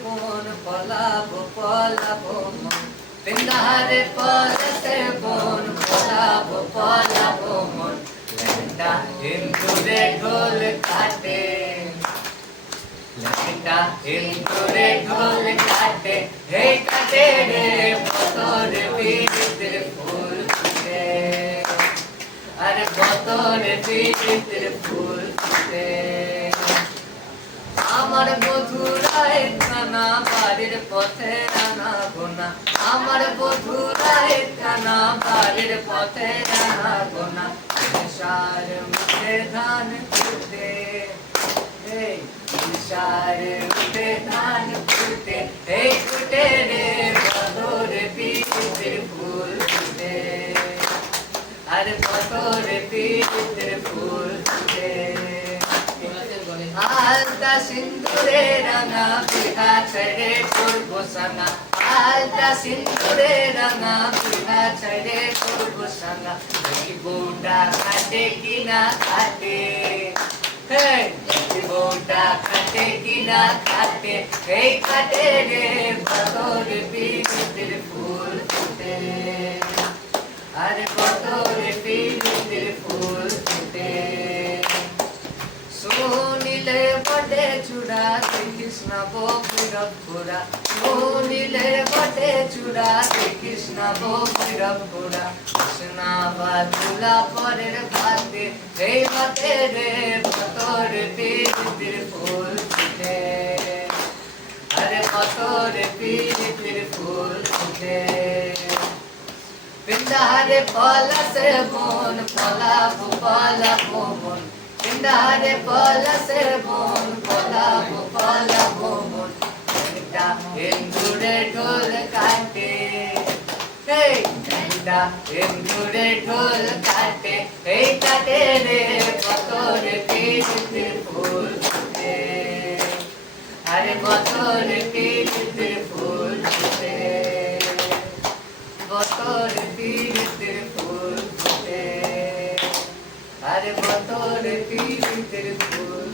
বোন পলাবো পলাবো মন পিন্দারে পলাশে বোন পলাবো পলাবো মন লেহেঙ্গা হিন্দুরে ঢোল কাটে লেহেঙ্গা হিন্দুরে ঢোল কাটে হে কাটে রে বতর বীরিতের ফুল ফুটে আরে বতর বীরিতের ফুল ফুটে আমার বধুরায় কানা বাড়ির পথে রানা গোনা আমার বধুরায় কানা বাড়ির পথে রানা গোনা সার মুখে ধান ফুটে সার মুখে ধান ফুটে এই ফুটে রে বদর বীরিতের ফুল ফুটে আরে বদর বীরিতের ফুল ফুটে আলতা সিন্দুরে রাঙা বিহা ছেড়ে করবো সাঙ্গা আলতা সিন্দুরে রাঙা বিহা ছেড়ে করবো সাঙ্গা এই বউটা কাটে কিনা কাটে বউটা কাটে কিনা কাটে এই কাটে রে বদর বীরিতের ফুল ফুটে আরে বদর বীরিতের ফুল ফুটে শুনিলে বটে চূড়া কৃষ্ণ বৈরবপুরা শুনিলে বটে চূড়া কৃষ্ণ বৈরবপুরা কৃষ্ণা বাদুলা পরের ভাতে এই ভাতে রে বতর বীরিতের ফুল ফুটে আরে বতর বীরিতের ফুল ফুটে পিন্দারে পলাশে বোন পলাবো পলাবো মন পিন্দারে পলাশে বোন পলাবো পলাবো মন লেহেঙ্গা হিন্দুরে ঢোল কাটে লেহেঙ্গা হিন্দুরে ঢোল কাটে এই কাটে রে বতর বীরিতের ফুল ফুটে আরে বতর বীরিতের ফুল ফুটে বতর বীরিতের ফুল ফুটে আরে বতর বীরিতের ফুল